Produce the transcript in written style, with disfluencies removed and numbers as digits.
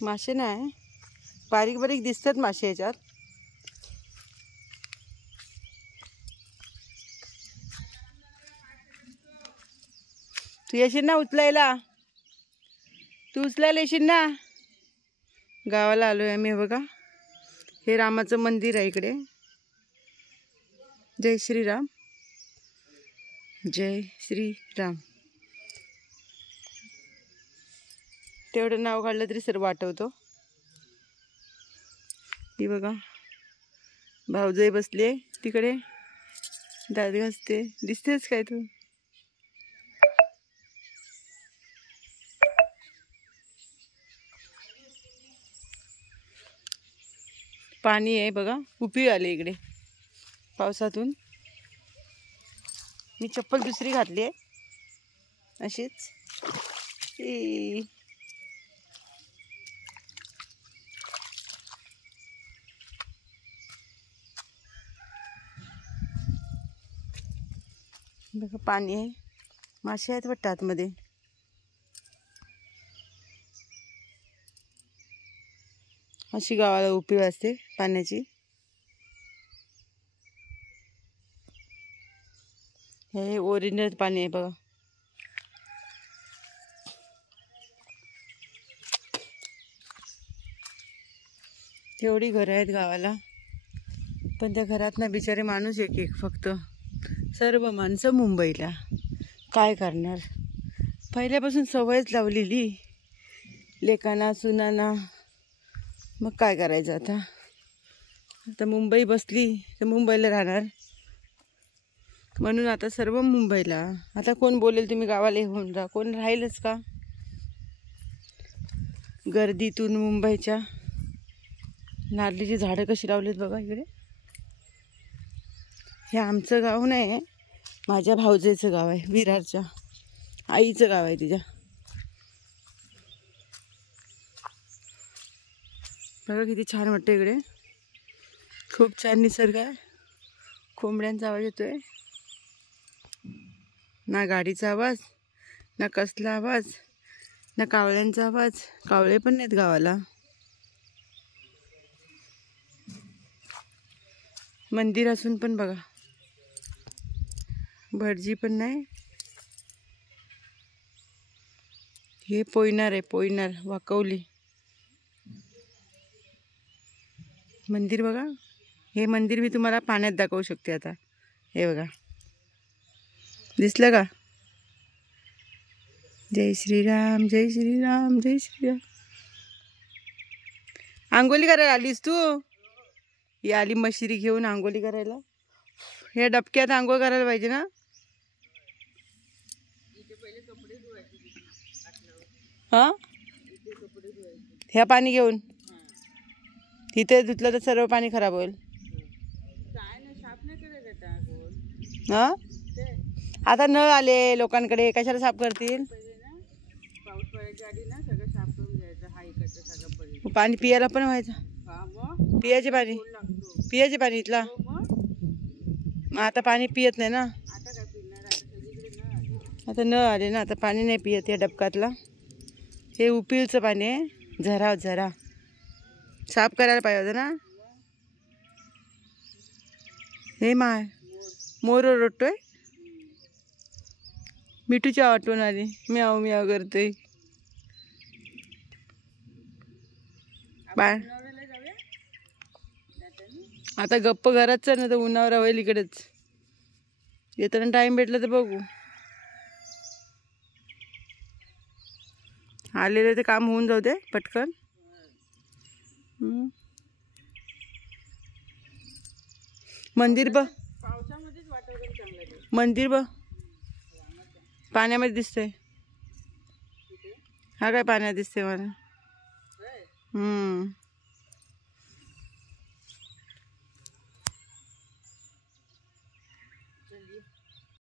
मासे नाही, बारीक बारीक दिसतात मासे याच्यात. तू येशील ना उचलायला? तू उचलायला येशील ना? गावाला आलोय आम्ही. बघा, हे रामाचं मंदिर आहे इकडे. जय श्रीराम, जय श्रीराम. तेवढं नाव काढलं तरी सर्व आठवतो. ही बघा, भाऊजाई बसली तिकडे, दात घासते. दिसतेच काय तू? पाणी आहे बघा, उपी आले इकडे पावसातून. मी चप्पल दुसरी घातली आहे अशीच. बघा पाणी आहे, मासे आहेत वाटतं आतमध्ये. अशी गावाला उपयोग असते पाण्याची. हे ओरिजिनल पाणी आहे बघा. एवढी घरं आहेत गावाला, पण त्या घरात ना बिचारे माणूस एक एक फक्त. सर्व माणसं मुंबईला. काय करणार, पहिल्यापासून सवयच लावलेली लेकांना सुनाना. मग काय करायचं आता? आता मुंबई बसली तर मुंबईला राहणार. म्हणून आता सर्व मुंबईला. आता कोण बोलेल तुम्ही गावाला येऊन जा? कोण राहीलच का? गर्दीतून मुंबईच्या. नारळीची झाडं कशी लावलीत बघा इकडे. हे आमचं गाव नाही, माझ्या भाऊजेचं गाव आहे. विरारच्या आईचं गाव आहे तिच्या. बघा किती छान वाटतं इकडे. खूप छान निसर्ग आहे. कोंबड्यांचा आवाज येतोय. ना गाडीचा आवाज, ना कसला आवाज, ना कावळ्यांचा आवाज. कावळे पण नाहीत गावाला. मंदिर असून पण बघा, भटजी पण नाही. हे पोयनार आहे, पोयनार वाकवली मंदिर. बघा, हे मंदिर मी तुम्हाला पाण्यात दाखवू शकते आता. हे बघा, दिसलं का? जय श्रीराम, जय श्रीराम, जय श्रीराम. आंघोळी करायला आलीस तू? ही आली मशिरी घेऊन आंघोळी करायला. हे डबक्यात आंघोळ करायला पाहिजे ना. हा, ह्या पाणी घेऊन तिथे धुतलं तर सर्व पाणी खराब होईल. हा, आता नळ आले लोकांकडे, कशाला साफ करतील? पाणी पियाला पण व्हायचं. पियाचे पाणी, पियाचे पाणी इथला. मग आता पाणी पियत नाही ना. आता नळ आले ना, आता पाणी नाही पियत या डबकातला. हे उपिलचं पाणी आहे. झरा झरा साफ करायला पाहिजे होतं ना. हे माय मोर रडतोय. मिठूची आठवण आली, म्याव म्याव करतोय. बाय आता गप्प घरात चल ना, तर उन्हावर होईल इकडेच. येताना टाइम भेटला तर बघू. आलेले ते काम होऊन जाऊ दे पटकन. मंदिर बघ, मंदिर बघ पाण्यामध्ये दिसतंय. हा काय पाण्यात दिसतंय मला.